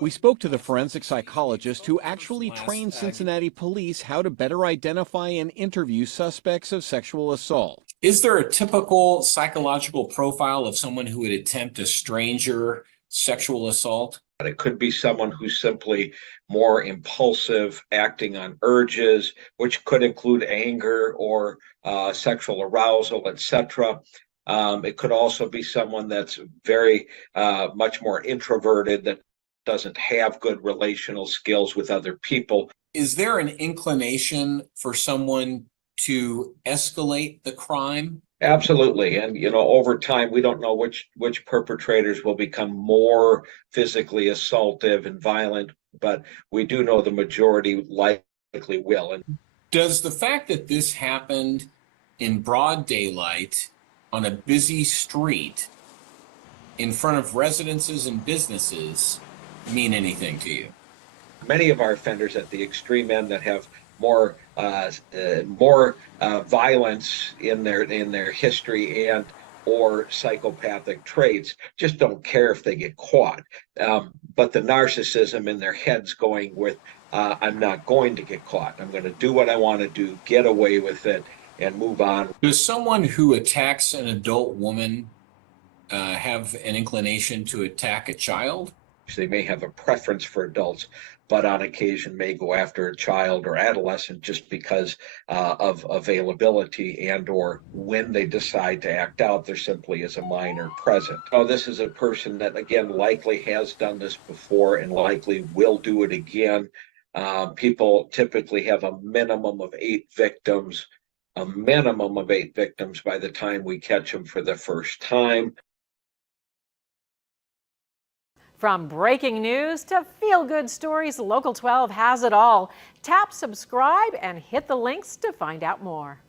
We spoke to the forensic psychologist who actually trained Cincinnati police how to better identify and interview suspects of sexual assault. Is there a typical psychological profile of someone who would attempt a stranger sexual assault? It could be someone who's simply more impulsive, acting on urges, which could include anger or sexual arousal, etc. It could also be someone that's very much more introverted, that doesn't have good relational skills with other people. Is there an inclination for someone to escalate the crime? Absolutely. And, over time, we don't know which perpetrators will become more physically assaultive and violent, but we do know the majority likely will. And does the fact that this happened in broad daylight on a busy street in front of residences and businesses mean anything to you? Many of our offenders at the extreme end that have more violence in their history and or psychopathic traits just don't care if they get caught. But the narcissism in their heads going with, I'm not going to get caught. I'm going to do what I want to do, get away with it, and move on. Does someone who attacks an adult woman have an inclination to attack a child? They may have a preference for adults, but on occasion may go after a child or adolescent just because of availability and or when they decide to act out, there simply is a minor present. Oh, this is a person that, again, likely has done this before and likely will do it again. People typically have a minimum of 8 victims by the time we catch them for the first time. From breaking news to feel-good stories, Local 12 has it all. Tap subscribe and hit the links to find out more.